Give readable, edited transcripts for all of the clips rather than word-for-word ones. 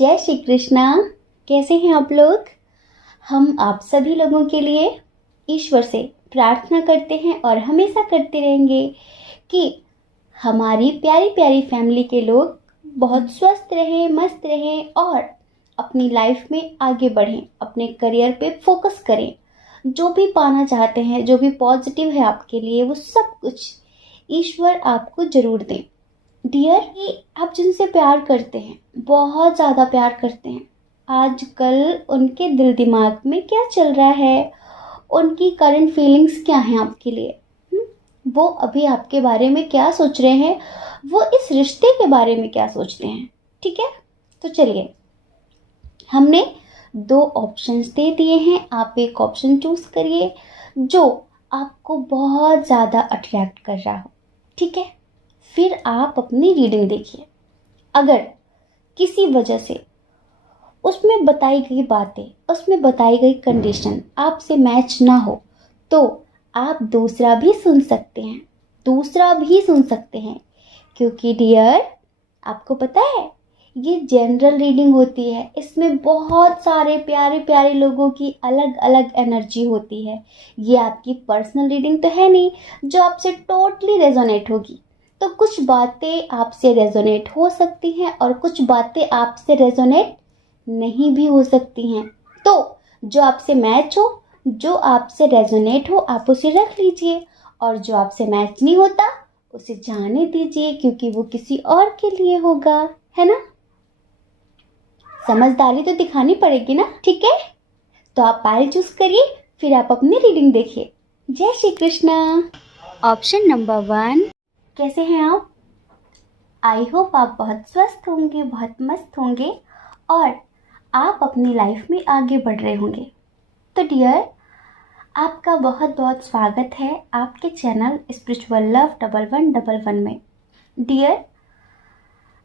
जय श्री कृष्णा। कैसे हैं आप लोग? हम आप सभी लोगों के लिए ईश्वर से प्रार्थना करते हैं और हमेशा करते रहेंगे कि हमारी प्यारी प्यारी फैमिली के लोग बहुत स्वस्थ रहें, मस्त रहें और अपनी लाइफ में आगे बढ़ें, अपने करियर पे फोकस करें। जो भी पाना चाहते हैं, जो भी पॉजिटिव है आपके लिए, वो सब कुछ ईश्वर आपको जरूर दें। डियर, ये आप जिनसे प्यार करते हैं, बहुत ज़्यादा प्यार करते हैं, आजकल उनके दिल दिमाग में क्या चल रहा है, उनकी करंट फीलिंग्स क्या हैं आपके लिए, वो अभी आपके बारे में क्या सोच रहे हैं, वो इस रिश्ते के बारे में क्या सोचते हैं। ठीक है, तो चलिए, हमने 2 ऑप्शंस दे दिए हैं। आप एक ऑप्शन चूज करिए जो आपको बहुत ज़्यादा अट्रैक्ट कर रहा हो। ठीक है, फिर आप अपनी रीडिंग देखिए। अगर किसी वजह से उसमें बताई गई बातें, उसमें बताई गई कंडीशन आपसे मैच ना हो तो आप दूसरा भी सुन सकते हैं, क्योंकि डियर, आपको पता है ये जनरल रीडिंग होती है। इसमें बहुत सारे प्यारे प्यारे लोगों की अलग अलग एनर्जी होती है। ये आपकी पर्सनल रीडिंग तो है नहीं जो आपसे टोटली रेजोनेट होगी। तो कुछ बातें आपसे रेजोनेट हो सकती हैं और कुछ बातें आपसे रेजोनेट नहीं भी हो सकती हैं। तो जो आपसे मैच हो, जो आपसे रेजोनेट हो, आप उसे रख लीजिए, और जो आपसे मैच नहीं होता उसे जाने दीजिए, क्योंकि वो किसी और के लिए होगा, है ना। समझदारी तो दिखानी पड़ेगी ना। ठीक है, तो आप पायल चूज करिए, फिर आप अपनी रीडिंग देखिए। जय श्री कृष्णा। ऑप्शन नंबर 1, कैसे हैं आप? आई होप आप बहुत स्वस्थ होंगे, बहुत मस्त होंगे और आप अपनी लाइफ में आगे बढ़ रहे होंगे। तो डियर, आपका बहुत बहुत स्वागत है आपके चैनल स्पिरिचुअल लव 1111 में। डियर,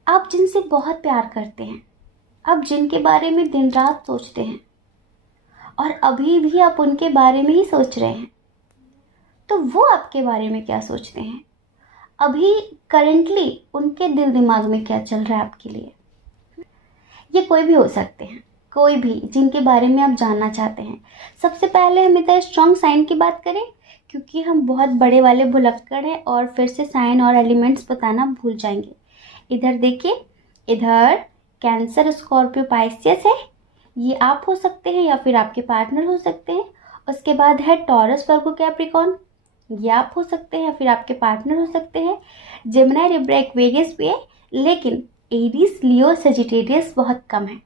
आप जिनसे बहुत प्यार करते हैं, आप जिनके बारे में दिन रात सोचते हैं और अभी भी आप उनके बारे में ही सोच रहे हैं, तो वो आपके बारे में क्या सोचते हैं? अभी करंटली उनके दिल दिमाग में क्या चल रहा है आपके लिए? ये कोई भी हो सकते हैं, कोई भी जिनके बारे में आप जानना चाहते हैं। सबसे पहले हम इधर स्ट्रॉन्ग साइन की बात करें, क्योंकि हम बहुत बड़े वाले भुलक्कड़ हैं और फिर से साइन और एलिमेंट्स बताना भूल जाएंगे। इधर देखिए, इधर कैंसर, स्कॉर्पियो, पाइसियस है। ये आप हो सकते हैं या फिर आपके पार्टनर हो सकते हैं। उसके बाद है टॉरस, वर्गो, कैप्रिकॉर्न। ये आप हो सकते हैं या फिर आपके पार्टनर हो सकते हैं। जेमिनी, लिब्रा, एक्वेरियस भी है, लेकिन एरीज, लियो, सजिटेरियस बहुत कम है।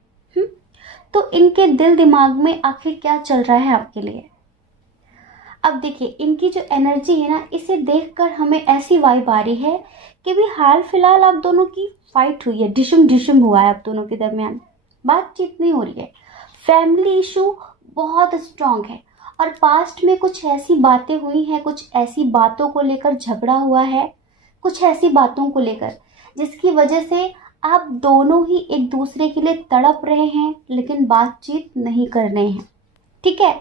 तो इनके दिल दिमाग में आखिर क्या चल रहा है आपके लिए? अब देखिए, इनकी जो एनर्जी है ना, इसे देखकर हमें ऐसी वाइब आ रही है कि भी हाल फिलहाल आप दोनों की फाइट हुई है, डिशुम डिशुम हुआ है आप दोनों के दरमियान, बातचीत नहीं हो रही है। फैमिली इशू बहुत स्ट्रांग है और पास्ट में कुछ ऐसी बातें हुई हैं, कुछ ऐसी बातों को लेकर झगड़ा हुआ है, कुछ ऐसी बातों को लेकर जिसकी वजह से आप दोनों ही एक दूसरे के लिए तड़प रहे हैं, लेकिन बातचीत नहीं कर रहे हैं। ठीक है,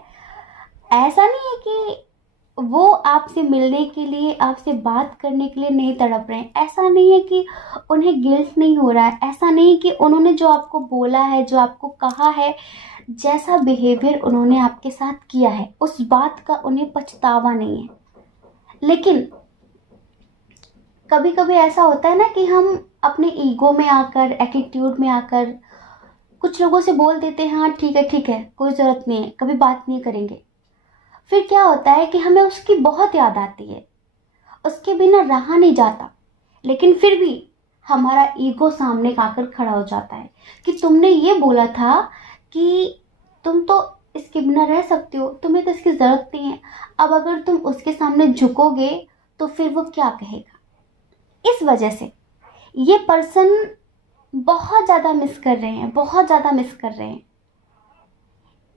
ऐसा नहीं है कि वो आपसे मिलने के लिए, आपसे बात करने के लिए नहीं तड़प रहे हैं। ऐसा नहीं है कि उन्हें गिल्ट नहीं हो रहा है। ऐसा नहीं कि उन्होंने जो आपको बोला है, जो आपको कहा है, जैसा बिहेवियर उन्होंने आपके साथ किया है, उस बात का उन्हें पछतावा नहीं है। लेकिन कभी कभी ऐसा होता है ना कि हम अपने ईगो में आकर, एटीट्यूड में आकर कुछ लोगों से बोल देते हैं, हाँ ठीक है, कोई ज़रूरत नहीं है, कभी बात नहीं करेंगे। फिर क्या होता है कि हमें उसकी बहुत याद आती है, उसके बिना रहा नहीं जाता, लेकिन फिर भी हमारा ईगो सामने आकर खड़ा हो जाता है कि तुमने ये बोला था कि तुम तो इसके बिना रह सकते हो, तुम्हें तो इसकी ज़रूरत नहीं है। अब अगर तुम उसके सामने झुकोगे तो फिर वो क्या कहेगा? इस वजह से ये पर्सन बहुत ज़्यादा मिस कर रहे हैं,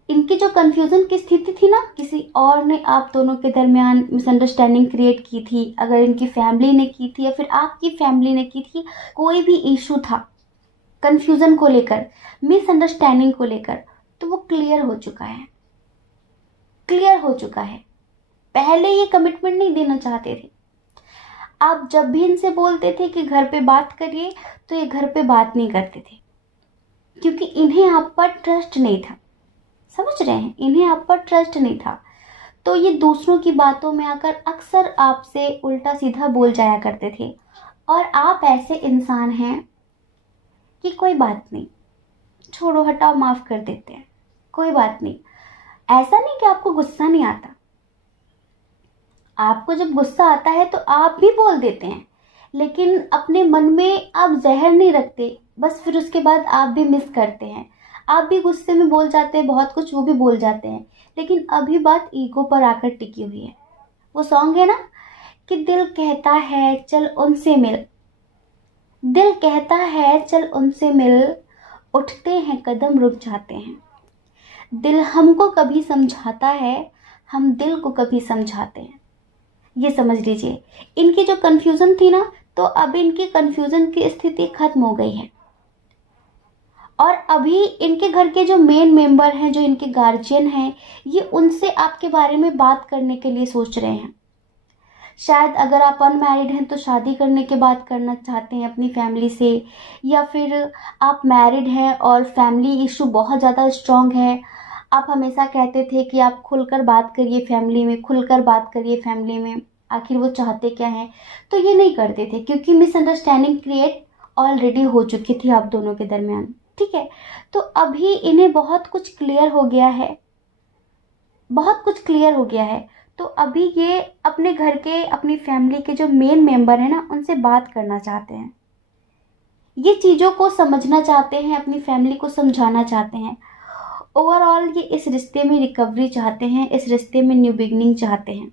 इनकी जो कंफ्यूजन की स्थिति थी ना, किसी और ने आप दोनों के दरमियान मिसअंडरस्टैंडिंग क्रिएट की थी, अगर इनकी फैमिली ने की थी या फिर आपकी फैमिली ने की थी, कोई भी इशू था कंफ्यूजन को लेकर, मिसअंडरस्टैंडिंग को लेकर, तो वो क्लियर हो चुका है। पहले ये कमिटमेंट नहीं देना चाहते थे। आप जब भी इनसे बोलते थे कि घर पे बात करिए, तो ये घर पे बात नहीं करते थे। क्योंकि इन्हें आप पर ट्रस्ट नहीं था। समझ रहे हैं, इन्हें आप पर ट्रस्ट नहीं था, तो ये दूसरों की बातों में आकर अक्सर आपसे उल्टा सीधा बोल जाया करते थे। और आप ऐसे इंसान हैं कि कोई बात नहीं, छोड़ो हटाओ, माफ कर देते हैं, कोई बात नहीं। ऐसा नहीं कि आपको गुस्सा नहीं आता, आपको जब गुस्सा आता है तो आप भी बोल देते हैं, लेकिन अपने मन में आप जहर नहीं रखते, बस फिर उसके बाद आप भी मिस करते हैं, आप भी गुस्से में बोल जाते हैं बहुत कुछ, वो भी बोल जाते हैं। लेकिन अभी बात ईगो पर आकर टिकी हुई है। वो सॉन्ग है ना कि दिल कहता है चल उनसे मिल, दिल कहता है चल उनसे मिल, उठते हैं कदम रुक जाते हैं। दिल हमको कभी समझाता है, हम दिल को कभी समझाते हैं। ये समझ लीजिए, इनकी जो कन्फ्यूज़न थी ना, तो अब इनकी कन्फ्यूज़न की स्थिति खत्म हो गई है। और अभी इनके घर के जो मेन मेंबर हैं, जो इनके गार्जियन हैं, ये उनसे आपके बारे में बात करने के लिए सोच रहे हैं। शायद अगर आप अनमैरिड हैं तो शादी करने के बाद करना चाहते हैं अपनी फैमिली से, या फिर आप मैरिड हैं और फैमिली इशू बहुत ज़्यादा स्ट्रॉन्ग है। आप हमेशा कहते थे कि आप खुलकर बात करिए फैमिली में, खुलकर बात करिए फैमिली में, आखिर वो चाहते क्या हैं। तो ये नहीं करते थे क्योंकि मिसअंडरस्टैंडिंग क्रिएट ऑलरेडी हो चुकी थी आप दोनों के दरमियान। ठीक है, तो अभी इन्हें बहुत कुछ क्लियर हो गया है, बहुत कुछ क्लियर हो गया है। तो अभी ये अपने घर के, अपनी फैमिली के जो मेन मेंबर हैं ना, उनसे बात करना चाहते हैं, ये चीज़ों को समझना चाहते हैं, अपनी फैमिली को समझाना चाहते हैं। ओवरऑल ये इस रिश्ते में रिकवरी चाहते हैं, इस रिश्ते में न्यू बिगनिंग चाहते हैं,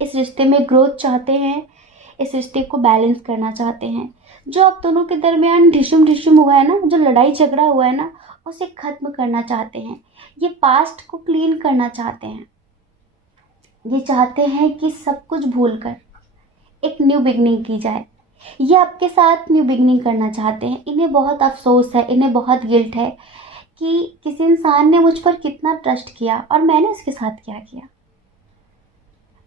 इस रिश्ते में ग्रोथ चाहते हैं, इस रिश्ते को बैलेंस करना चाहते हैं। जो आप दोनों के दरमियान ढिशुम ढिशुम हुआ है ना, जो लड़ाई झगड़ा हुआ है ना, उसे ख़त्म करना चाहते हैं। ये पास्ट को क्लीन करना चाहते हैं। ये चाहते हैं कि सब कुछ भूलकर एक न्यू बिगनिंग की जाए। ये आपके साथ न्यू बिगनिंग करना चाहते हैं। इन्हें बहुत अफसोस है, इन्हें बहुत गिल्ट है कि किसी इंसान ने मुझ पर कितना ट्रस्ट किया और मैंने उसके साथ क्या किया,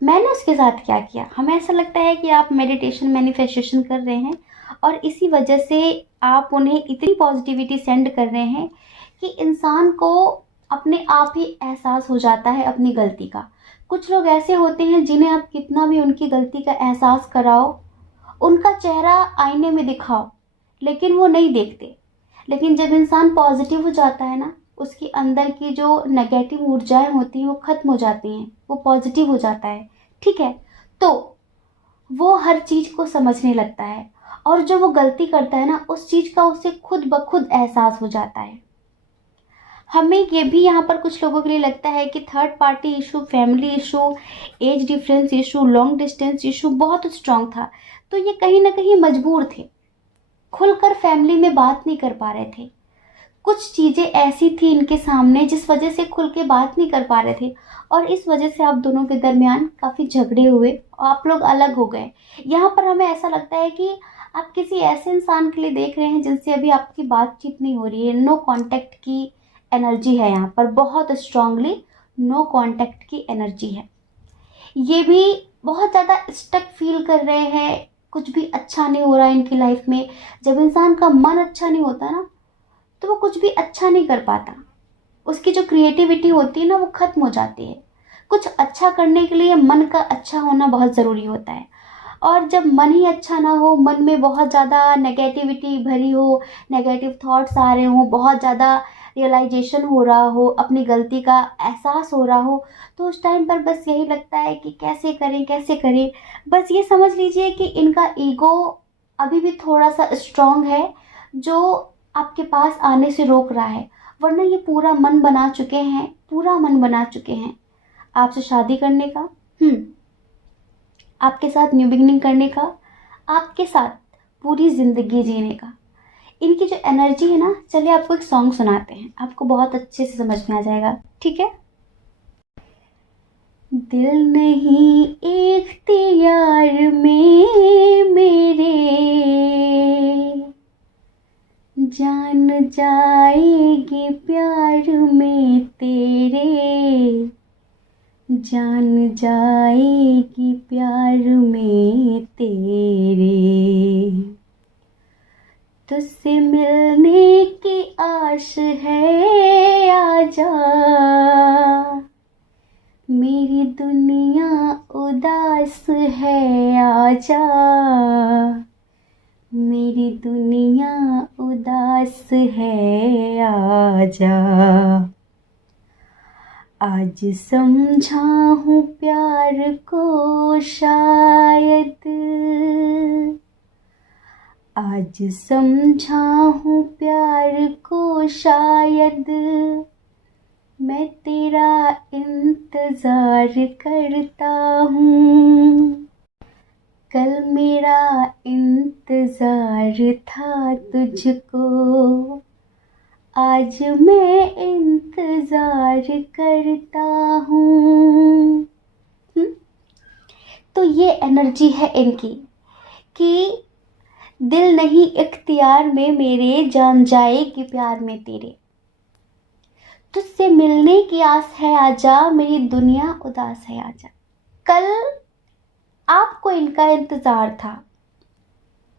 मैंने उसके साथ क्या किया। हमें ऐसा लगता है कि आप मेडिटेशन, मैनिफेस्टेशन कर रहे हैं और इसी वजह से आप उन्हें इतनी पॉजिटिविटी सेंड कर रहे हैं कि इंसान को अपने आप ही एहसास हो जाता है अपनी गलती का। कुछ लोग ऐसे होते हैं जिन्हें आप कितना भी उनकी गलती का एहसास कराओ, उनका चेहरा आईने में दिखाओ, लेकिन वो नहीं देखते। लेकिन जब इंसान पॉजिटिव हो जाता है ना, उसके अंदर की जो नेगेटिव ऊर्जाएं होती हैं वो खत्म हो जाती हैं, वो पॉजिटिव हो जाता है। ठीक है, तो वो हर चीज़ को समझने लगता है और जो वो गलती करता है ना, उस चीज़ का उसे खुद ब खुद एहसास हो जाता है। हमें ये भी यहाँ पर कुछ लोगों के लिए लगता है कि third party issue, family issue, age difference issue, long distance issue बहुत स्ट्रांग था, तो ये कहीं ना कहीं मजबूर थे, खुलकर फैमिली में बात नहीं कर पा रहे थे। कुछ चीज़ें ऐसी थी इनके सामने जिस वजह से खुल के बात नहीं कर पा रहे थे, और इस वजह से आप दोनों के दरमियान काफ़ी झगड़े हुए और आप लोग अलग हो गए। यहाँ पर हमें ऐसा लगता है कि आप किसी ऐसे इंसान के लिए देख रहे हैं जिनसे अभी आपकी बातचीत नहीं हो रही है। नो कांटेक्ट की एनर्जी है यहाँ पर, बहुत स्ट्रांगली नो कांटेक्ट की एनर्जी है। ये भी बहुत ज़्यादा स्टक फील कर रहे हैं, कुछ भी अच्छा नहीं हो रहा है इनकी लाइफ में। जब इंसान का मन अच्छा नहीं होता ना, तो वो कुछ भी अच्छा नहीं कर पाता, उसकी जो क्रिएटिविटी होती है ना, वो खत्म हो जाती है। कुछ अच्छा करने के लिए मन का अच्छा होना बहुत ज़रूरी होता है, और जब मन ही अच्छा ना हो, मन में बहुत ज़्यादा नेगेटिविटी भरी हो, नेगेटिव थॉट्स आ रहे हो, बहुत ज़्यादा रियलाइजेशन हो रहा हो, अपनी गलती का एहसास हो रहा हो, तो उस टाइम पर बस यही लगता है कि कैसे करें कैसे करें। बस ये समझ लीजिए कि इनका ईगो अभी भी थोड़ा सा स्ट्रॉन्ग है, जो आपके पास आने से रोक रहा है। वरना ये पूरा मन बना चुके हैं, पूरा मन बना चुके हैं आपसे शादी करने का, आपके साथ न्यू बिगनिंग करने का, आपके साथ पूरी ज़िंदगी जीने का। इनकी जो एनर्जी है ना, चलिए आपको एक सॉन्ग सुनाते हैं, आपको बहुत अच्छे से समझ में आ जाएगा। ठीक है। दिल नहीं इख्तियार में मेरे, जान जाएगी प्यार में तेरे, जान जाएगी प्यार में तेरे, तुझसे मिलने की आस उदास है आजा, मेरी दुनिया उदास है आजा, मेरी दुनिया उदास है आजा। आज समझा हूँ प्यार को शायद, आज समझा हूँ प्यार को शायद, मैं तेरा इंतज़ार करता हूँ। कल मेरा इंतज़ार था तुझको, आज मैं इंतज़ार करता हूँ। तो ये एनर्जी है इनकी कि दिल नहीं इख्तियार में मेरे, जान जाएगी प्यार में तेरे, तुझसे मिलने की आस है आजा, मेरी दुनिया उदास है आजा। कल आपको इनका इंतज़ार था,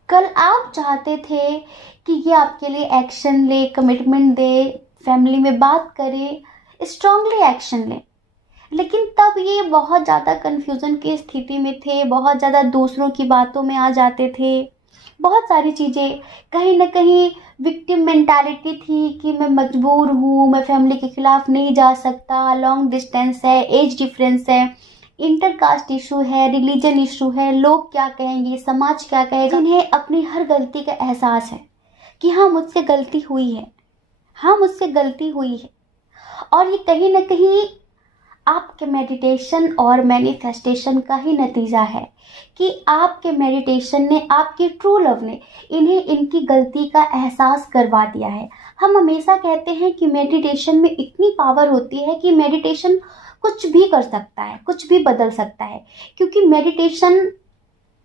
कल आप चाहते थे कि ये आपके लिए एक्शन ले, कमिटमेंट दे, फैमिली में बात करे, स्ट्रांगली एक्शन ले, लेकिन तब ये बहुत ज़्यादा कन्फ्यूज़न की स्थिति में थे, बहुत ज़्यादा दूसरों की बातों में आ जाते थे, बहुत सारी चीज़ें, कहीं ना कहीं विक्टिम मेंटालिटी थी कि मैं मजबूर हूँ, मैं फैमिली के खिलाफ नहीं जा सकता, लॉन्ग डिस्टेंस है, एज डिफरेंस है, इंटरकास्ट इशू है, रिलीजन इशू है, लोग क्या कहेंगे, समाज क्या कहेगा। जिन्हें अपनी हर गलती का एहसास है कि हाँ मुझसे गलती हुई है, हाँ मुझसे गलती हुई है, और ये कहीं ना कहीं आपके मेडिटेशन और मैनिफेस्टेशन का ही नतीजा है कि आपके मेडिटेशन ने, आपकी ट्रू लव ने इन्हें इनकी गलती का एहसास करवा दिया है। हम हमेशा कहते हैं कि मेडिटेशन में इतनी पावर होती है कि मेडिटेशन कुछ भी कर सकता है, कुछ भी बदल सकता है, क्योंकि मेडिटेशन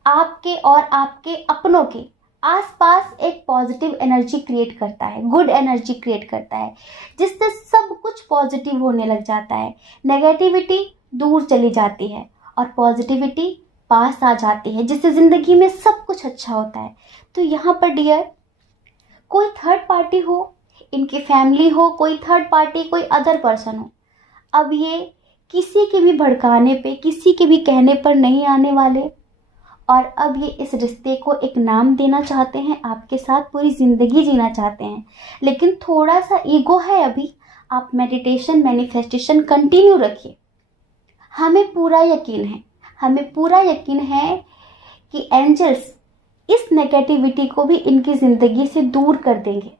आपके और आपके अपनों के आसपास एक पॉजिटिव एनर्जी क्रिएट करता है, गुड एनर्जी क्रिएट करता है, जिससे सब कुछ पॉजिटिव होने लग जाता है, नेगेटिविटी दूर चली जाती है और पॉजिटिविटी पास आ जाती है, जिससे ज़िंदगी में सब कुछ अच्छा होता है। तो यहाँ पर डियर, कोई थर्ड पार्टी हो, इनकी फैमिली हो, कोई थर्ड पार्टी, कोई अदर पर्सन हो, अब ये किसी के भी भड़काने पे, किसी के भी कहने पर नहीं आने वाले, और अब ये इस रिश्ते को एक नाम देना चाहते हैं, आपके साथ पूरी ज़िंदगी जीना चाहते हैं, लेकिन थोड़ा सा ईगो है अभी। आप मेडिटेशन, मैनिफेस्टेशन कंटिन्यू रखिए। हमें पूरा यकीन है, हमें पूरा यकीन है कि एंजल्स इस नेगेटिविटी को भी इनकी ज़िंदगी से दूर कर देंगे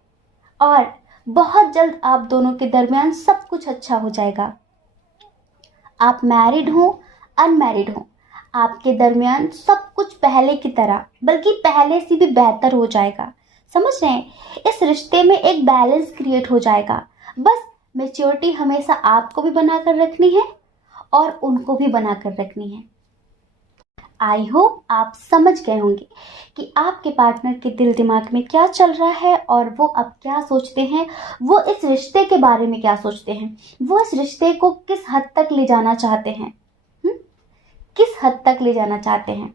और बहुत जल्द आप दोनों के दरमियान सब कुछ अच्छा हो जाएगा। आप मैरिड हो, अनमैरिड हो, आपके दरमियान सब कुछ पहले की तरह, बल्कि पहले से भी बेहतर हो जाएगा। समझ रहे हैं? इस रिश्ते में एक बैलेंस क्रिएट हो जाएगा। बस मैच्योरिटी हमेशा आपको भी बनाकर रखनी है और उनको भी बनाकर रखनी है। आई होप आप समझ गए होंगे कि आपके पार्टनर के दिल दिमाग में क्या चल रहा है और वो अब क्या सोचते हैं, वो इस रिश्ते के बारे में क्या सोचते हैं, वो इस रिश्ते को किस हद तक ले जाना चाहते हैं, किस हद तक ले जाना चाहते हैं।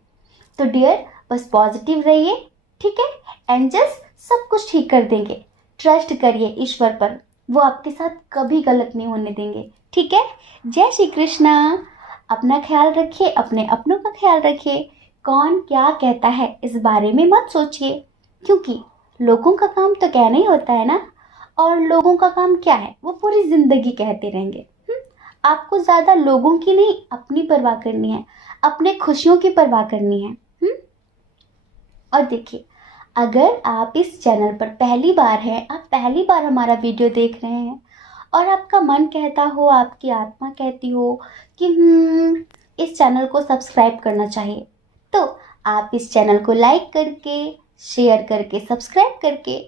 तो डियर, बस पॉजिटिव रहिए, ठीक है? एंजल्स सब कुछ ठीक कर देंगे। ट्रस्ट करिए ईश्वर पर, वो आपके साथ कभी गलत नहीं होने देंगे, ठीक है? जय श्री कृष्णा। अपना ख्याल रखिए, अपने अपनों का ख्याल रखिए। कौन क्या कहता है इस बारे में मत सोचिए, क्योंकि लोगों का काम तो कहना ही होता है ना, और लोगों का काम क्या है, वो पूरी जिंदगी कहते रहेंगे। आपको ज़्यादा लोगों की नहीं, अपनी परवाह करनी है, अपने खुशियों की परवाह करनी है। और देखिए, अगर आप इस चैनल पर पहली बार हैं, आप पहली बार हमारा वीडियो देख रहे हैं और आपका मन कहता हो, आपकी आत्मा कहती हो कि इस चैनल को सब्सक्राइब करना चाहिए, तो आप इस चैनल को लाइक करके, शेयर करके, सब्सक्राइब करके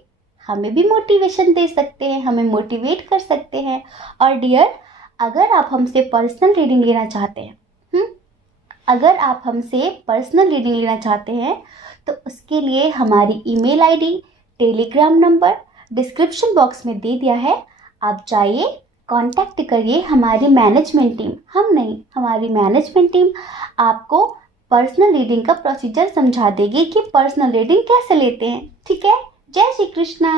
हमें भी मोटिवेशन दे सकते हैं, हमें मोटिवेट कर सकते हैं। और डियर, अगर आप हमसे पर्सनल रीडिंग लेना चाहते हैं, अगर आप हमसे पर्सनल रीडिंग लेना चाहते हैं, तो उसके लिए हमारी email ID, Telegram number description box में दे दिया है। आप जाइए, कांटेक्ट करिए हमारी मैनेजमेंट टीम, हम नहीं, हमारी मैनेजमेंट टीम आपको पर्सनल रीडिंग का प्रोसीजर समझा देगी कि पर्सनल रीडिंग कैसे लेते हैं, ठीक है? जय श्री कृष्णा।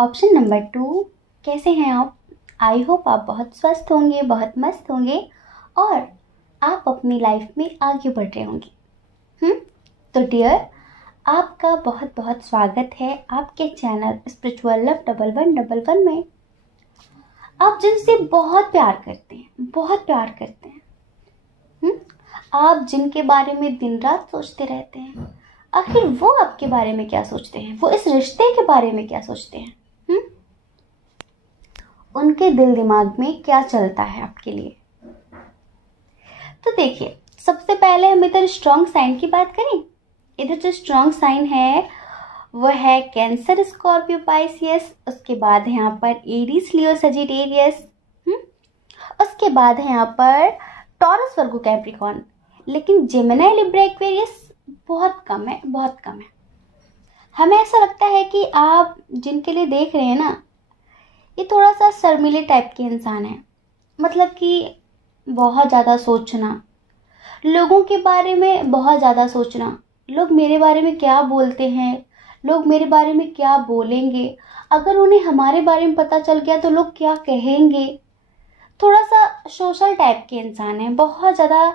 ऑप्शन नंबर 2, कैसे हैं आप? आई होप आप बहुत स्वस्थ होंगे, बहुत मस्त होंगे और आप अपनी लाइफ में आगे बढ़ रहे होंगे। तो डियर, आपका बहुत बहुत स्वागत है आपके चैनल स्पिरिचुअल लव 1111 में। आप जिनसे बहुत प्यार करते हैं, बहुत प्यार करते हैं, आप जिनके बारे में दिन रात सोचते रहते हैं, आखिर वो आपके बारे में क्या सोचते हैं, वो इस रिश्ते के बारे में क्या सोचते हैं, उनके दिल दिमाग में क्या चलता है आपके लिए। तो देखिए, सबसे पहले हम इधर स्ट्रॉन्ग साइन की बात करें। इधर जो स्ट्रॉन्ग साइन है वो है कैंसर, स्कॉर्पियो, पाइसियस। उसके बाद है यहाँ पर एरीज, लियो, सजिटेरियस। उसके बाद है यहाँ पर टॉरस, वर्गो, कैप्रिकॉर्न। लेकिन जेमिनी, लिब्रा, एक्वेरियस बहुत कम है, बहुत कम है। हमें ऐसा लगता है कि आप जिनके लिए देख रहे हैं ना, ये थोड़ा सा शर्मीले टाइप के इंसान है। मतलब कि बहुत ज़्यादा सोचना, लोगों के बारे में बहुत ज़्यादा सोचना, लोग मेरे बारे में क्या बोलते हैं, लोग मेरे बारे में क्या बोलेंगे, अगर उन्हें हमारे बारे में पता चल गया तो लोग क्या कहेंगे। थोड़ा सा सोशल टाइप के इंसान हैं, बहुत ज़्यादा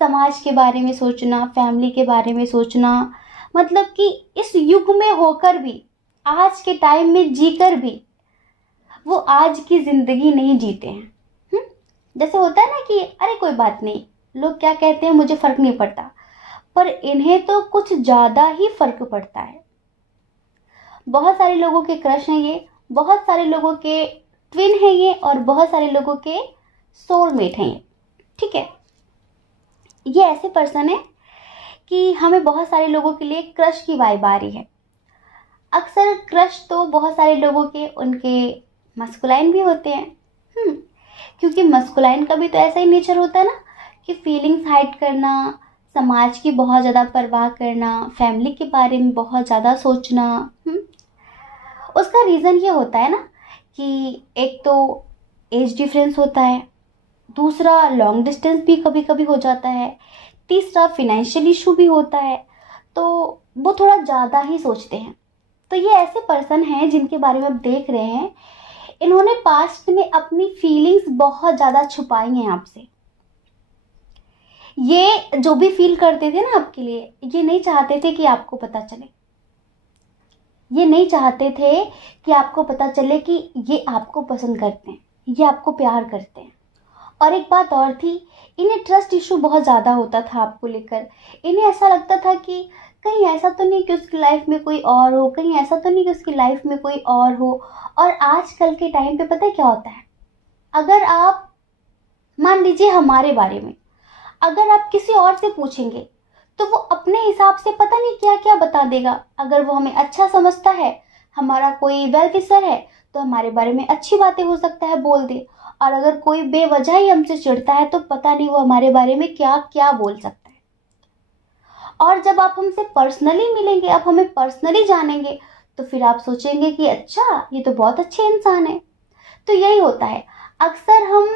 समाज के बारे में सोचना, फैमिली के बारे में सोचना। मतलब कि इस युग में होकर भी, आज के टाइम में जीकर भी वो आज की ज़िंदगी नहीं जीते हैं। जैसे होता है ना कि अरे कोई बात नहीं, लोग क्या कहते हैं मुझे फ़र्क नहीं पड़ता, पर इन्हें तो कुछ ज़्यादा ही फ़र्क पड़ता है। बहुत सारे लोगों के क्रश हैं ये, बहुत सारे लोगों के ट्विन हैं ये, और बहुत सारे लोगों के सोलमेट हैं ये। ठीक है, ये ऐसे पर्सन है कि हमें बहुत सारे लोगों के लिए क्रश की वाइब आ रही है। अक्सर क्रश तो बहुत सारे लोगों के उनके मस्कुलाइन भी होते हैं। क्योंकि मस्कुलाइन का भी तो ऐसा ही नेचर होता है ना कि फीलिंग्स हाइड करना, समाज की बहुत ज़्यादा परवाह करना, फैमिली के बारे में बहुत ज़्यादा सोचना। उसका रीज़न ये होता है ना कि एक तो एज डिफरेंस होता है, दूसरा लॉन्ग डिस्टेंस भी कभी कभी हो जाता है, तीसरा फिनेंशियल इशू भी होता है। तो वो थोड़ा ज़्यादा ही सोचते हैं। तो ये ऐसे पर्सन हैं जिनके बारे में आप देख रहे हैं, इन्होंने पास्ट में अपनी फीलिंग्स बहुत ज़्यादा छुपाई हैं आपसे। ये जो भी फील करते थे ना आपके लिए, ये नहीं चाहते थे कि आपको पता चले। ये नहीं चाहते थे कि आपको पता चले कि ये आपको पसंद करते हैं, ये आपको प्यार करते हैं। और एक बात और थी, इन्हें ट्रस्ट इशू बहुत ज़्यादा होता था आपको लेकर। इन्हें ऐसा लगता था कि कहीं ऐसा तो नहीं कि उसकी लाइफ में कोई और हो, कहीं ऐसा तो नहीं कि उसकी लाइफ में कोई और हो। और आजकल के टाइम पे पता है क्या होता है, अगर आप मान लीजिए हमारे बारे में अगर आप किसी और से पूछेंगे तो वो अपने हिसाब से पता नहीं क्या क्या बता देगा। अगर वो हमें अच्छा समझता है, हमारा कोई वेल विशर है, तो हमारे बारे में अच्छी बातें हो सकता है बोल दे। और अगर कोई बेवजह ही हमसे चिढ़ता है तो पता नहीं वो हमारे बारे में क्या क्या बोल सकता है। और जब आप हमसे पर्सनली मिलेंगे, आप हमें पर्सनली जानेंगे, तो फिर आप सोचेंगे कि अच्छा ये तो बहुत अच्छे इंसान है। तो यही होता है, अक्सर हम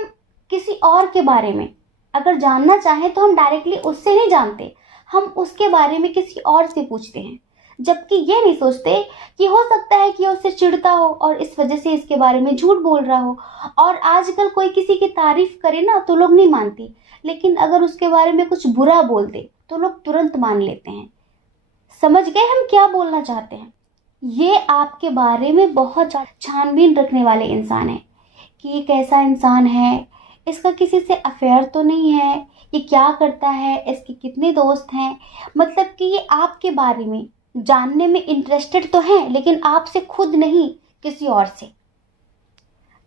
किसी और के बारे में अगर जानना चाहें तो हम डायरेक्टली उससे नहीं जानते, हम उसके बारे में किसी और से पूछते हैं। जबकि ये नहीं सोचते कि हो सकता है कि उससे चिढ़ता हो और इस वजह से इसके बारे में झूठ बोल रहा हो। और आजकल कोई किसी की तारीफ करे ना तो लोग नहीं मानते, लेकिन अगर उसके बारे में कुछ बुरा बोल दे तो लोग तुरंत मान लेते हैं। समझ गए हम क्या बोलना चाहते हैं? ये आपके बारे में बहुत ज़्यादा छानबीन रखने वाले इंसान है कि ये कैसा इंसान है, इसका किसी से अफेयर तो नहीं है, ये क्या करता है, इसके कितने दोस्त हैं। मतलब कि ये आपके बारे में जानने में इंटरेस्टेड तो हैं, लेकिन आपसे खुद नहीं, किसी और से,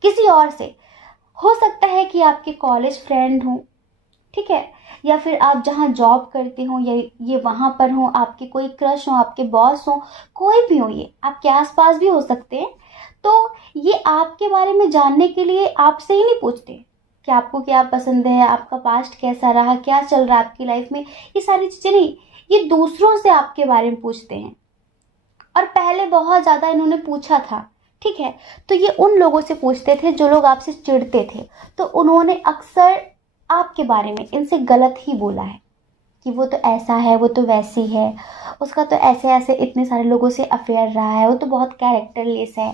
किसी और से। हो सकता है कि आपके कॉलेज फ्रेंड हों, ठीक है, या फिर आप जहाँ जॉब करते हो या ये वहाँ पर हो, आपके कोई क्रश हो, आपके बॉस हो, कोई भी हो, ये आपके आसपास भी हो सकते हैं। तो ये आपके बारे में जानने के लिए आपसे ही नहीं पूछते कि आपको क्या पसंद है, आपका पास्ट कैसा रहा, क्या चल रहा है आपकी लाइफ में, ये सारी चीज़ें नहीं, ये दूसरों से आपके बारे में पूछते हैं। और पहले बहुत ज़्यादा इन्होंने पूछा था, ठीक है, तो ये उन लोगों से पूछते थे जो लोग आपसे चिढ़ते थे। तो उन्होंने अक्सर आपके बारे में इनसे गलत ही बोला है कि वो तो ऐसा है, वो तो वैसी है, उसका तो ऐसे ऐसे इतने सारे लोगों से अफेयर रहा है, वो तो बहुत कैरेक्टरलेस है।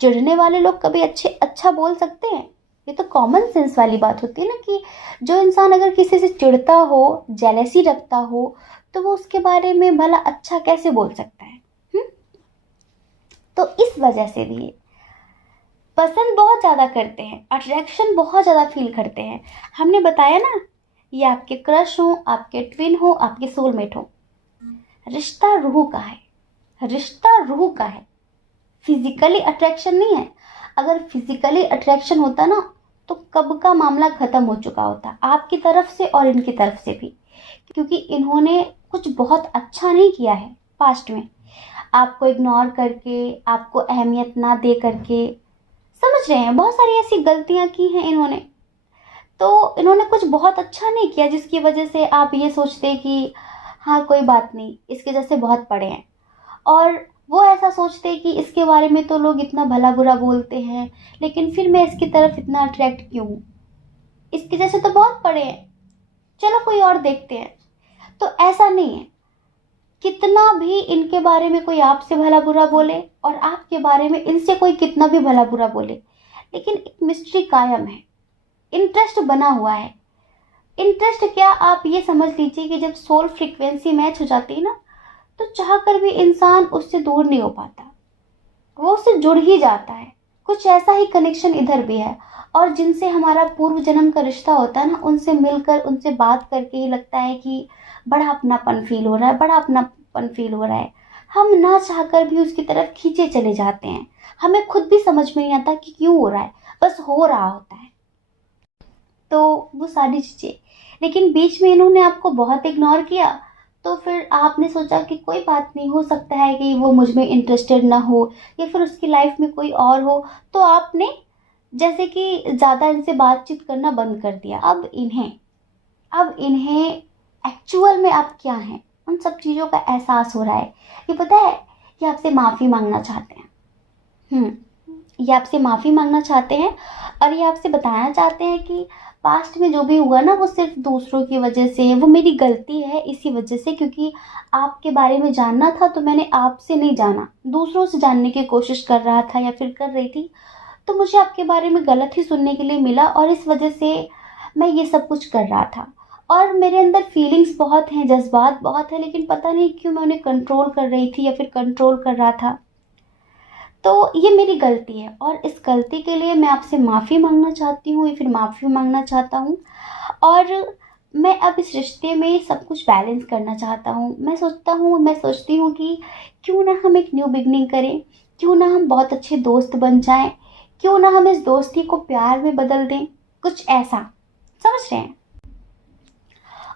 चिढ़ने वाले लोग कभी अच्छा बोल सकते हैं? ये तो कॉमन सेंस वाली बात होती है ना कि जो इंसान अगर किसी से चिढ़ता हो, जेलेसी रखता हो, तो वो उसके बारे में भला अच्छा कैसे बोल सकता है? हुँ? तो इस वजह से भी पसंद बहुत ज़्यादा करते हैं, अट्रैक्शन बहुत ज़्यादा फील करते हैं। हमने बताया ना, ये आपके क्रश हो, आपके ट्विन हो, आपके सोलमेट हो। रिश्ता रूह का है, रिश्ता रूह का है, फिजिकली अट्रैक्शन नहीं है। अगर फिजिकली अट्रैक्शन होता ना, तो कब का मामला खत्म हो चुका होता, आपकी तरफ से और इनकी तरफ से भी, क्योंकि इन्होंने कुछ बहुत अच्छा नहीं किया है पास्ट में, आपको इग्नोर करके, आपको अहमियत ना दे करके, समझ रहे हैं, बहुत सारी ऐसी गलतियां की हैं इन्होंने। तो इन्होंने कुछ बहुत अच्छा नहीं किया जिसकी वजह से आप ये सोचते कि हाँ कोई बात नहीं, इसके जैसे बहुत पढ़े हैं, और वो ऐसा सोचते कि इसके बारे में तो लोग इतना भला बुरा बोलते हैं, लेकिन फिर मैं इसकी तरफ इतना अट्रैक्ट क्यों हूँ, इसके जैसे तो बहुत पढ़े हैं, चलो कोई और देखते हैं। तो ऐसा नहीं है, कितना भी इनके बारे में कोई आपसे भला बुरा बोले और आपके बारे में इनसे कोई कितना भी भला बुरा बोले, लेकिन एक मिस्ट्री कायम है, इंटरेस्ट बना हुआ है। इंटरेस्ट क्या, आप ये समझ लीजिए कि जब सोल फ्रीक्वेंसी मैच हो जाती है ना, तो चाह कर भी इंसान उससे दूर नहीं हो पाता, वो उससे जुड़ ही जाता है। कुछ ऐसा ही कनेक्शन इधर भी है, और जिनसे हमारा पूर्व जन्म का रिश्ता होता है ना, उनसे मिलकर, उनसे बात करके ही लगता है कि बड़ा अपनापन फील हो रहा है, बड़ा अपनापन फील हो रहा है। हम ना चाहकर भी उसकी तरफ खींचे चले जाते हैं, हमें खुद भी समझ में नहीं आता कि क्यों हो रहा है, बस हो रहा होता है। तो वो सारी चीज़ें, लेकिन बीच में इन्होंने आपको बहुत इग्नोर किया, तो फिर आपने सोचा कि कोई बात नहीं, हो सकता है कि वो मुझ में इंटरेस्टेड ना हो, या फिर उसकी लाइफ में कोई और हो, तो आपने जैसे कि ज़्यादा इनसे बातचीत करना बंद कर दिया। अब इन्हें एक्चुअल में आप क्या हैं, उन सब चीज़ों का एहसास हो रहा है। ये पता है, ये आपसे माफ़ी मांगना चाहते हैं। ये आपसे माफ़ी मांगना चाहते हैं, और ये आपसे बताना चाहते हैं कि पास्ट में जो भी हुआ ना, वो सिर्फ दूसरों की वजह से, वो मेरी गलती है इसी वजह से, क्योंकि आपके बारे में जानना था तो मैंने आपसे नहीं जाना, दूसरों से जानने की कोशिश कर रहा था या फिर कर रही थी, तो मुझे आपके बारे में गलत ही सुनने के लिए मिला, और इस वजह से मैं ये सब कुछ कर रहा था। और मेरे अंदर फीलिंग्स बहुत हैं, जज्बात बहुत हैं, लेकिन पता नहीं क्यों मैं उन्हें कंट्रोल कर रही थी या फिर कंट्रोल कर रहा था। तो ये मेरी गलती है, और इस गलती के लिए मैं आपसे माफ़ी मांगना चाहती हूँ, या फिर माफ़ी मांगना चाहता हूँ। और मैं अब इस रिश्ते में सब कुछ बैलेंस करना चाहता हूँ। मैं सोचती हूँ कि क्यों ना हम एक न्यू बिगनिंग करें, क्यों ना हम बहुत अच्छे दोस्त बन जाएं, क्यों ना हम इस दोस्ती को प्यार में बदल दें, कुछ ऐसा, समझ रहे हैं।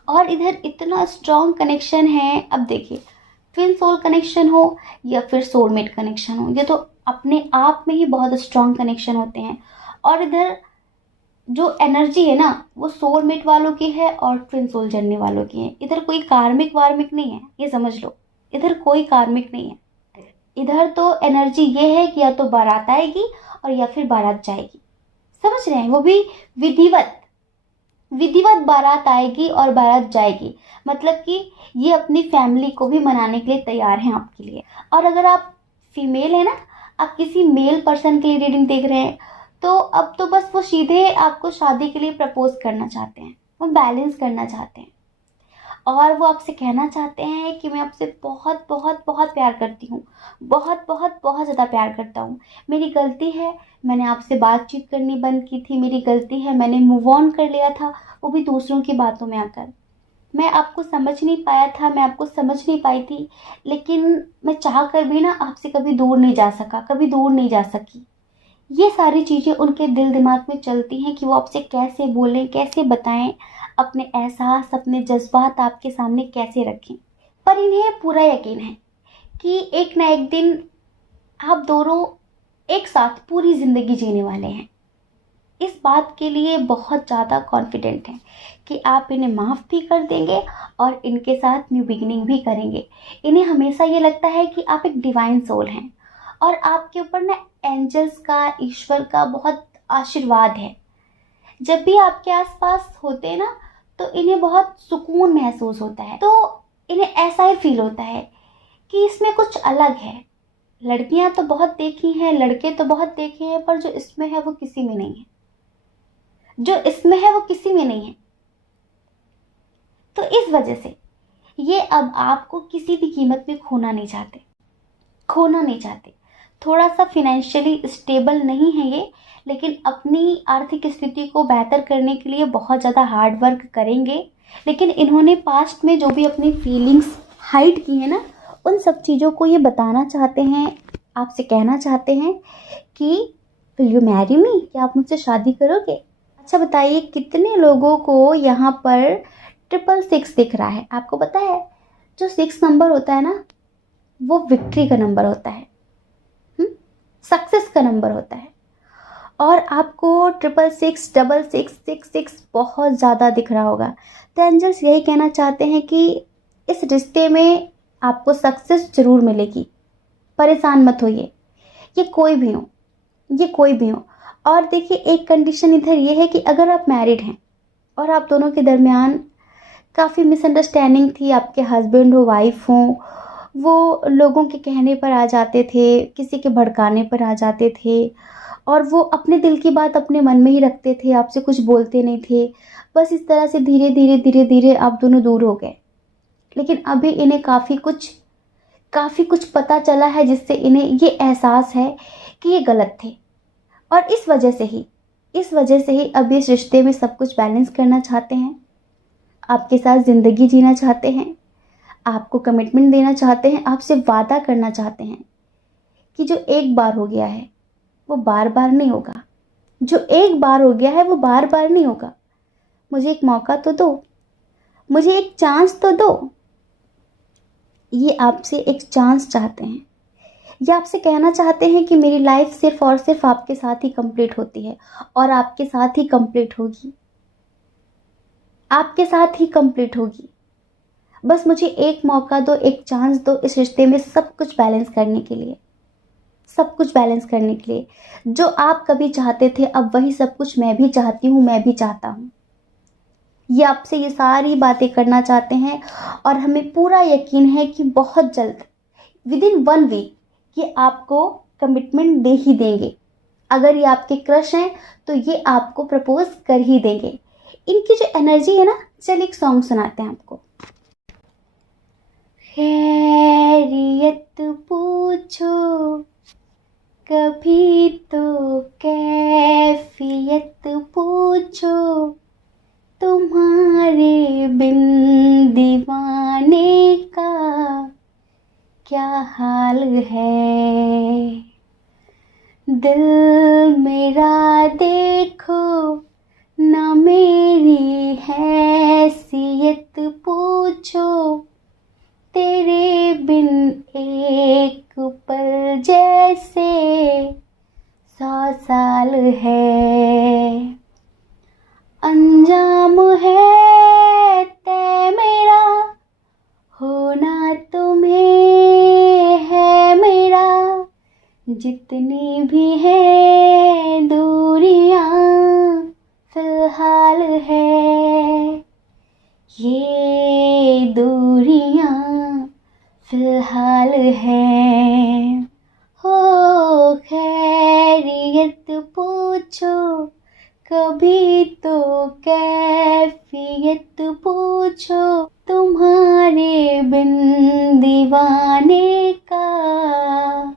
और इधर इतना स्ट्रॉन्ग कनेक्शन है, अब देखिए, ट्विन सोल कनेक्शन हो या फिर सोलमेट कनेक्शन हो, ये तो अपने आप में ही बहुत स्ट्रॉन्ग कनेक्शन होते हैं। और इधर जो एनर्जी है ना, वो सोलमेट वालों की है और ट्विन सोल जर्नी वालों की है। इधर कोई कार्मिक वार्मिक नहीं है, ये समझ लो, इधर कोई कार्मिक नहीं है। इधर तो एनर्जी ये है कि या तो बारात आएगी और या फिर बारात जाएगी, समझ रहे हैं, वो भी विधिवत विधिवत बारात आएगी और बारात जाएगी, मतलब कि ये अपनी फैमिली को भी मनाने के लिए तैयार हैं आपके लिए। और अगर आप फीमेल है ना, आप किसी मेल पर्सन के लिए रीडिंग देख रहे हैं, तो अब तो बस वो सीधे आपको शादी के लिए प्रपोज करना चाहते हैं, वो बैलेंस करना चाहते हैं, और वो आपसे कहना चाहते हैं कि मैं आपसे बहुत बहुत बहुत प्यार करती हूँ, बहुत बहुत बहुत ज़्यादा प्यार करता हूँ। मेरी गलती है, मैंने आपसे बातचीत करनी बंद की थी, मेरी गलती है, मैंने मूव ऑन कर लिया था, वो भी दूसरों की बातों में आकर। मैं आपको समझ नहीं पाया था, मैं आपको समझ नहीं पाई थी, लेकिन मैं चाह कर भी ना आपसे कभी दूर नहीं जा सका, कभी दूर नहीं जा सकी। ये सारी चीज़ें उनके दिल दिमाग में चलती हैं कि वो आपसे कैसे बोलें, कैसे बताएं, अपने एहसास, अपने जज्बात आपके सामने कैसे रखें। पर इन्हें पूरा यकीन है कि एक ना एक दिन आप दोनों एक साथ पूरी ज़िंदगी जीने वाले हैं। इस बात के लिए बहुत ज़्यादा कॉन्फिडेंट हैं कि आप इन्हें माफ़ भी कर देंगे और इनके साथ न्यू बिगिनिंग भी करेंगे। इन्हें हमेशा ये लगता है कि आप एक डिवाइन सोल हैं, और आपके ऊपर ना एंजल्स का, ईश्वर का बहुत आशीर्वाद है। जब भी आपके आसपास होते हैं ना, तो इन्हें बहुत सुकून महसूस होता है। तो इन्हें ऐसा ही फील होता है कि इसमें कुछ अलग है, लड़कियां तो बहुत देखी हैं, लड़के तो बहुत देखे हैं, पर जो इसमें है वो किसी में नहीं है, जो इसमें है वो किसी में नहीं है। तो इस वजह से ये अब आपको किसी भी कीमत पे खोना नहीं चाहते, खोना नहीं चाहते। थोड़ा सा फिनेंशियली स्टेबल नहीं है ये, लेकिन अपनी आर्थिक स्थिति को बेहतर करने के लिए बहुत ज़्यादा हार्ड वर्क करेंगे। लेकिन इन्होंने पास्ट में जो भी अपनी फीलिंग्स हाइड की है ना, उन सब चीज़ों को ये बताना चाहते हैं, आपसे कहना चाहते हैं कि विल यू मैरी मी, क्या आप मुझसे शादी करोगे। अच्छा बताइए, कितने लोगों को यहाँ पर 666 दिख रहा है? आपको पता है जो 6 नंबर होता है ना, वो विक्ट्री का नंबर होता है, सक्सेस का नंबर होता है। और आपको 666, 6666 बहुत ज़्यादा दिख रहा होगा। तो एंजल्स यही कहना चाहते हैं कि इस रिश्ते में आपको सक्सेस ज़रूर मिलेगी, परेशान मत होइए। ये कोई भी हो, ये कोई भी हो। और देखिए, एक कंडीशन इधर ये है कि अगर आप मैरिड हैं और आप दोनों के दरमियान काफ़ी मिसअंडरस्टैंडिंग थी, आपके हस्बैंड हो, वाइफ हो, वो लोगों के कहने पर आ जाते थे, किसी के भड़काने पर आ जाते थे, और वो अपने दिल की बात अपने मन में ही रखते थे, आपसे कुछ बोलते नहीं थे। बस इस तरह से धीरे धीरे धीरे धीरे आप दोनों दूर हो गए। लेकिन अभी इन्हें काफ़ी कुछ पता चला है, जिससे इन्हें ये एहसास है कि ये गलत थे। और इस वजह से ही अब इस रिश्ते में सब कुछ बैलेंस करना चाहते हैं, आपके साथ ज़िंदगी जीना चाहते हैं, आपको कमिटमेंट देना चाहते हैं, आपसे वादा करना चाहते हैं कि जो एक बार हो गया है वो बार बार नहीं होगा, जो एक बार हो गया है वो बार बार नहीं होगा। मुझे एक मौका तो दो, मुझे एक चांस तो दो। ये आपसे एक चांस चाहते हैं, ये आपसे कहना चाहते हैं कि मेरी लाइफ सिर्फ और सिर्फ आपके साथ ही कंप्लीट होती है, और आपके साथ ही कंप्लीट होगी, आपके साथ ही कंप्लीट होगी। बस मुझे एक मौका दो, एक चांस दो इस रिश्ते में सब कुछ बैलेंस करने के लिए, सब कुछ बैलेंस करने के लिए। जो आप कभी चाहते थे, अब वही सब कुछ मैं भी चाहती हूँ, मैं भी चाहता हूँ। ये आपसे ये सारी बातें करना चाहते हैं, और हमें पूरा यकीन है कि बहुत जल्द, विदिन 1 वीक, ये आपको कमिटमेंट दे ही देंगे। अगर ये आपके क्रश हैं तो ये आपको प्रपोज कर ही देंगे। इनकी जो एनर्जी है ना, चलिए एक सॉन्ग सुनाते हैं आपको। खैरियत पूछो कभी तो कैफियत पूछो, तुम्हारे बिन दीवाने का क्या हाल है। दिल मेरा देखो ना, मेरी हैसियत पूछो, तेरे बिन एक पल जैसे 100 साल है। अंजाम है तय मेरा, होना तुम्हें है मेरा, जितनी भी है दूरियां फिलहाल है, ये दूरियां फिलहाल है। हो खैरियत पूछो कभी तो कैफियत पूछो, तुम्हारे बिन दीवाने का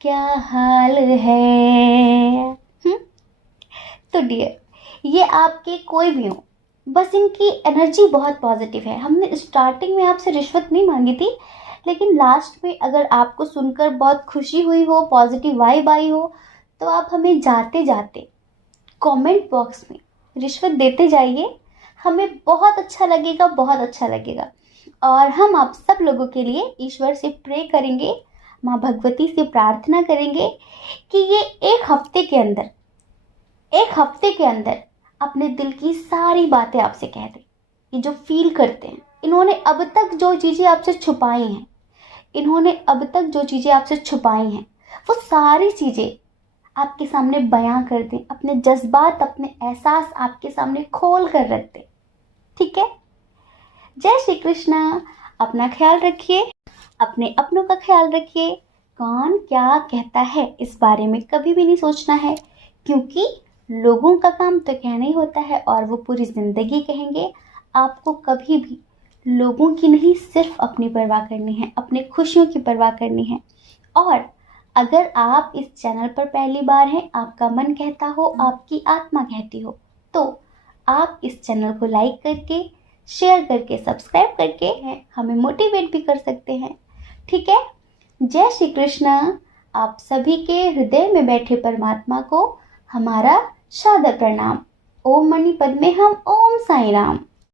क्या हाल है। तो डियर, ये आपके कोई भी हो, बस इनकी एनर्जी बहुत पॉजिटिव है। हमने स्टार्टिंग में आपसे रिश्वत नहीं मांगी थी, लेकिन लास्ट में अगर आपको सुनकर बहुत खुशी हुई हो, पॉजिटिव वाइब आई हो, तो आप हमें जाते जाते कमेंट बॉक्स में रिश्वत देते जाइए। हमें बहुत अच्छा लगेगा, बहुत अच्छा लगेगा। और हम आप सब लोगों के लिए ईश्वर से प्रे करेंगे, माँ भगवती से प्रार्थना करेंगे कि ये एक हफ्ते के अंदर अपने दिल की सारी बातें आपसे कह दें। ये जो फील करते हैं, इन्होंने अब तक जो चीज़ें आपसे छुपाई हैं, वो सारी चीज़ें आपके सामने बयां कर दें, अपने जज्बात, अपने एहसास आपके सामने खोल कर रख दें। ठीक है? जय श्री कृष्णा। अपना ख्याल रखिए, अपने अपनों का ख्याल रखिए। कौन क्या कहता है इस बारे में कभी भी नहीं सोचना है, क्योंकि लोगों का काम तो कहना ही होता है और वो पूरी ज़िंदगी कहेंगे। आपको कभी भी लोगों की नहीं, सिर्फ अपनी परवाह करनी है, अपने खुशियों की परवाह करनी है। और अगर आप इस चैनल पर पहली बार हैं, आपका मन कहता हो, आपकी आत्मा कहती हो, तो आप इस चैनल को लाइक करके, शेयर करके, सब्सक्राइब करके हमें मोटिवेट भी कर सकते हैं। ठीक है। जय श्री कृष्ण। आप सभी के हृदय में बैठे परमात्मा को हमारा सादर प्रणाम। ओम मणि पद्मे हम, ओम साई राम।